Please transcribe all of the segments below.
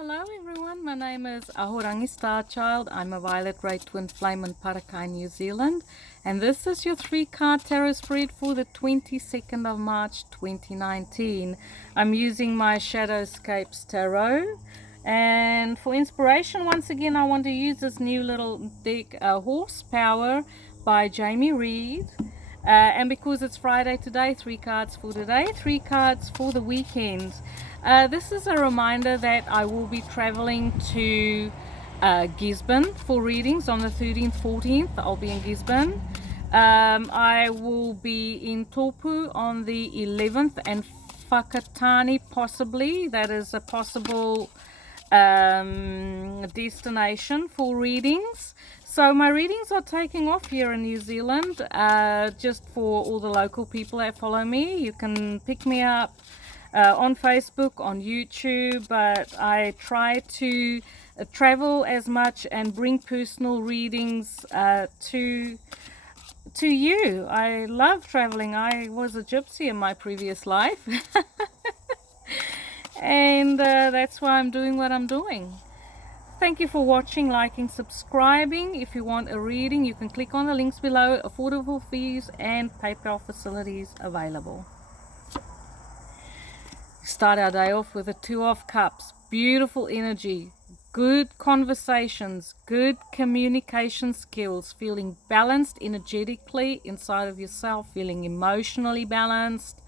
Hello everyone, my name is Ahorangi Starchild. I'm a Violet Ray Twin Flame in Parakai, New Zealand. And this is your 3-card tarot spread for the 22nd of March 2019. I'm using my Shadowscapes Tarot. And for inspiration, once again, I want to use this new little deck, Horsepower by Jamie Reed. And because it's Friday today, 3 cards for today, 3 cards for the weekend. This is a reminder that I will be traveling to Gisborne for readings on the 13th, 14th. I'll be in Gisborne. I will be in Taupu on the 11th and Whakatane possibly. That is a possible destination for readings. So my readings are taking off here in New Zealand. Just for all the local people that follow me, you can pick me up on Facebook, on YouTube, but I try to travel as much and bring personal readings to you. I love traveling. I was a gypsy in my previous life. And that's why I'm doing what I'm doing. Thank you for watching, liking, subscribing. If you want a reading, you can click on the links below. Affordable fees and PayPal facilities available. Start our day off with the 2 of Cups. Beautiful energy, good conversations, good communication skills, feeling balanced energetically inside of yourself, feeling emotionally balanced,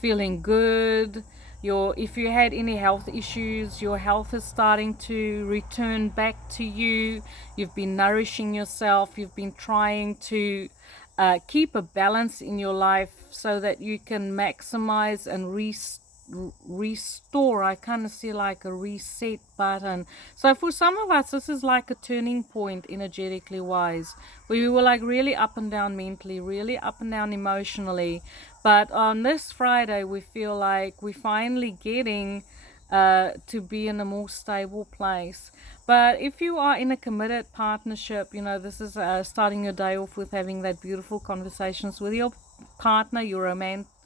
feeling good. If you had any health issues, your health is starting to return back to you. You've been nourishing yourself. You've been trying to keep a balance in your life so that you can maximize and restore. I kind of see like a reset button. So for some of us, this is like a turning point energetically wise. We were like really up and down mentally, really up and down emotionally. But on this Friday, we feel like we're finally getting to be in a more stable place. But if you are in a committed partnership, you know, this is starting your day off with having that beautiful conversations with your partner, your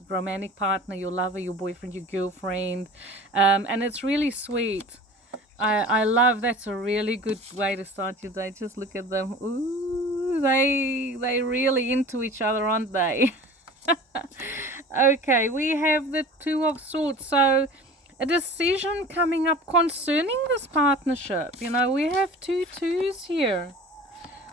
romantic partner, your lover, your boyfriend, your girlfriend, and it's really sweet. I love, that's a really good way to start your day. Just look at them. Ooh, they really into each other, aren't they? Okay, we have the 2 of Swords. So a decision coming up concerning this partnership. You know, we have 2 twos here.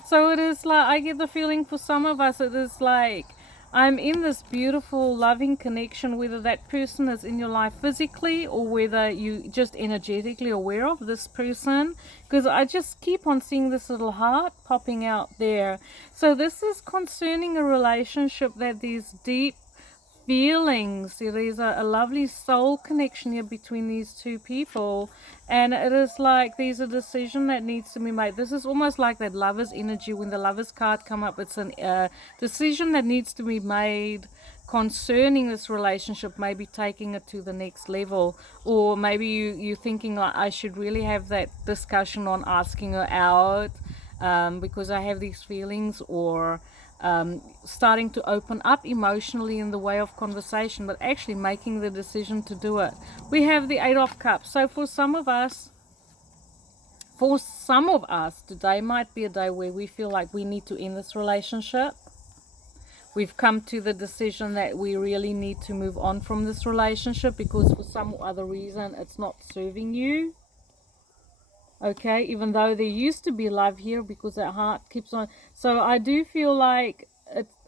So it is like, I get the feeling for some of us, it is like I'm in this beautiful loving connection, whether that person is in your life physically or whether you just energetically aware of this person, because I just keep on seeing this little heart popping out there. So this is concerning a relationship that there's deep feelings. There's a lovely soul connection here between these 2 people, and it is like there's a decision that needs to be made. This is almost like that Lover's energy. When the Lover's card come up, it's a decision that needs to be made concerning this relationship, maybe taking it to the next level, or maybe you're thinking like, I should really have that discussion on asking her out because I have these feelings, or starting to open up emotionally in the way of conversation, but actually making the decision to do it. We have the 8 of Cups. So for some of us, today might be a day where we feel like we need to end this relationship. We've come to the decision that we really need to move on from this relationship because for some other reason it's not serving you. Okay, even though there used to be love here, because that heart keeps on. So I do feel like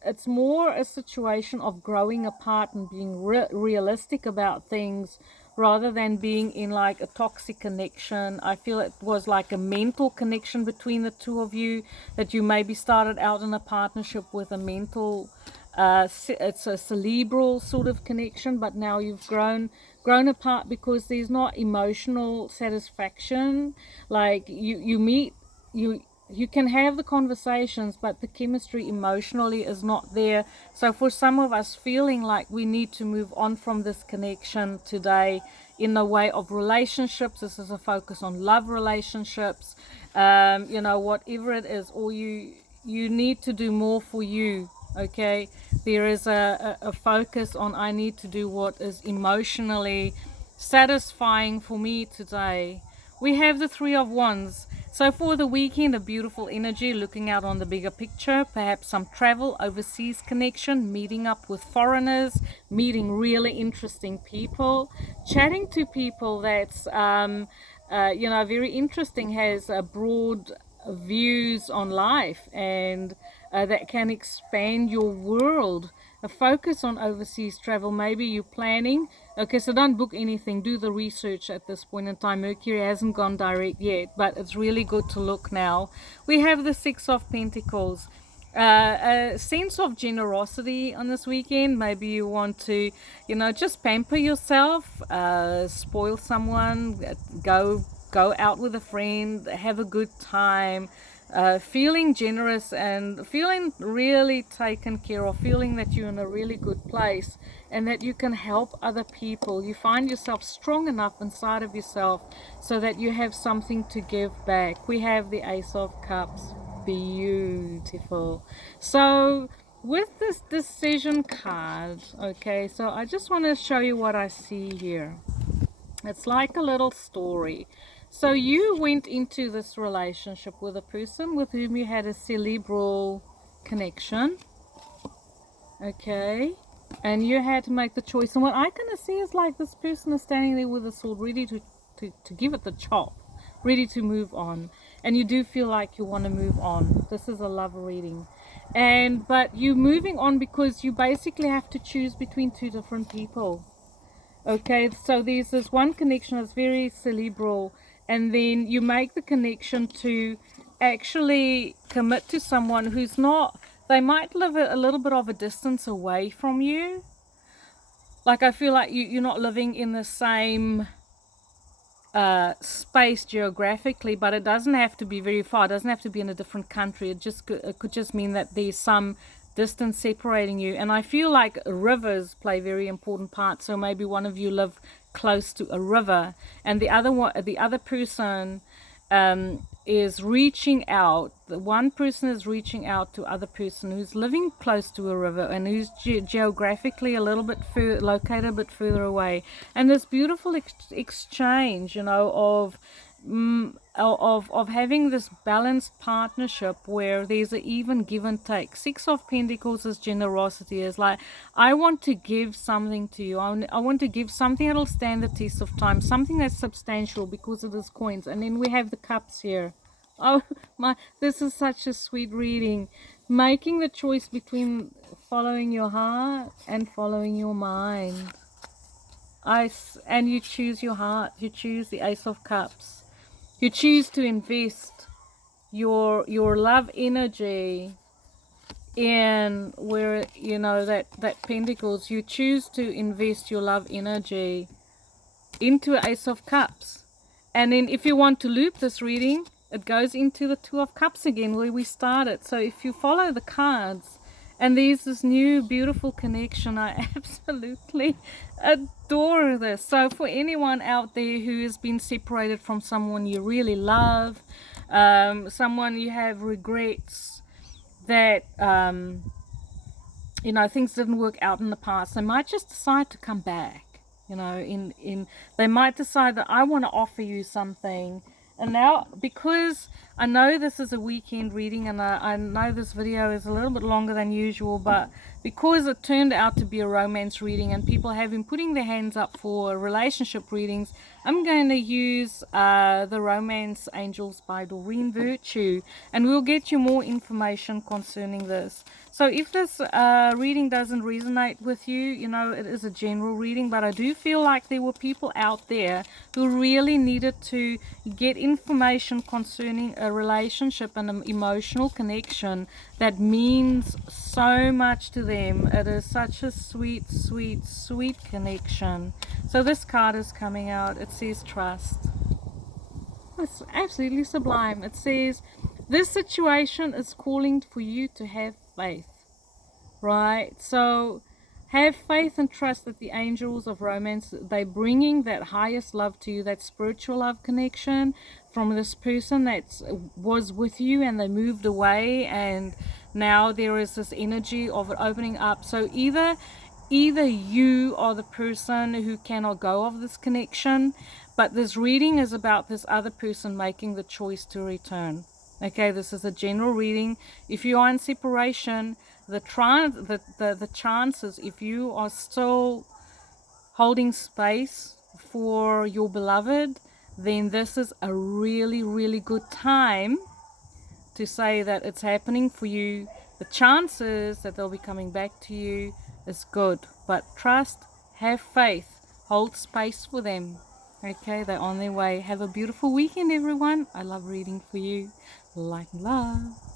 it's more a situation of growing apart and being realistic about things rather than being in like a toxic connection. I feel it was like a mental connection between the 2 of you, that you maybe started out in a partnership with a mental it's a cerebral sort of connection, but now you've grown apart because there's not emotional satisfaction. Like you meet, you can have the conversations, but the chemistry emotionally is not there. So for some of us, feeling like we need to move on from this connection today in the way of relationships. This is a focus on love relationships, you know, whatever it is, or you need to do more for you. Okay, there is a focus on, I need to do what is emotionally satisfying for me today, we have the Three of Wands. So for the weekend, a beautiful energy, looking out on the bigger picture, perhaps some travel, overseas connection, meeting up with foreigners, meeting really interesting people, chatting to people that's, very interesting, has a broad views on life, and that can expand your world. A focus on overseas travel. Maybe you're planning. Okay, so don't book anything. Do the research at this point in time. Mercury hasn't gone direct yet, but it's really good to look now. We have the Six of Pentacles. A sense of generosity on this weekend. Maybe you want to, just pamper yourself, spoil someone, go out with a friend, have a good time, feeling generous and feeling really taken care of, feeling that you're in a really good place and that you can help other people. You find yourself strong enough inside of yourself so that you have something to give back. We have the Ace of Cups. Beautiful. So with this decision card, okay, so I just want to show you what I see here. It's like a little story. So you went into this relationship with a person with whom you had a cerebral connection, okay, and you had to make the choice. And what I kind of see is like this person is standing there with a sword, ready to give it the chop, ready to move on. And you do feel like you want to move on. This is a love reading. But you're moving on because you basically have to choose between two different people. Okay, so there's this one connection that's very cerebral, and then you make the connection to actually commit to someone who's not, they might live a little bit of a distance away from you. Like I feel like you're not living in the same space geographically, but it doesn't have to be very far. It doesn't have to be in a different country. It could just mean that there's some distance separating you. And I feel like rivers play a very important part. So maybe one of you live close to a river, and the other person is reaching out. The one person is reaching out to other person who's living close to a river and who's geographically a little bit located a bit further away. And this beautiful exchange, of having this balanced partnership where there's an even give and take. Six of Pentacles is generosity. Is like, I want to give something to you. I want to give something that'll stand the test of time, something that's substantial because it is coins. And then we have the cups here. Oh my, this is such a sweet reading. Making the choice between following your heart and following your mind. And you choose your heart. You choose the Ace of Cups. You choose to invest your love energy in where, that Pentacles. You choose to invest your love energy into Ace of Cups. And then if you want to loop this reading, it goes into the Two of Cups again where we started. So if you follow the cards, and there's this new beautiful connection, I absolutely adore this. So for anyone out there who has been separated from someone you really love, someone you have regrets that things didn't work out in the past, they might just decide to come back. They might decide that I want to offer you something. And now, because I know this is a weekend reading, and I know this video is a little bit longer than usual, but because it turned out to be a romance reading and people have been putting their hands up for relationship readings, I'm going to use the Romance Angels by Doreen Virtue, and we'll get you more information concerning this. So if this reading doesn't resonate with you, it is a general reading, but I do feel like there were people out there who really needed to get information concerning a relationship and an emotional connection that means so much to them. It is such a sweet, sweet, sweet connection. So this card is coming out. It says trust. It's absolutely sublime. It says this situation is calling for you to have faith, right? So have faith and trust that the angels of romance, they're bringing that highest love to you, that spiritual love connection from this person that was with you and they moved away, and now there is this energy of it opening up. So either you are the person who cannot go of this connection, But this reading is about this other person making the choice to return. Okay, this is a general reading. If you are in separation, the chances, if you are still holding space for your beloved, then this is a really, really good time to say that it's happening for you. The chances that they'll be coming back to you is good. But trust, have faith, hold space for them. Okay, they're on their way. Have a beautiful weekend, everyone. I love reading for you. Light and love.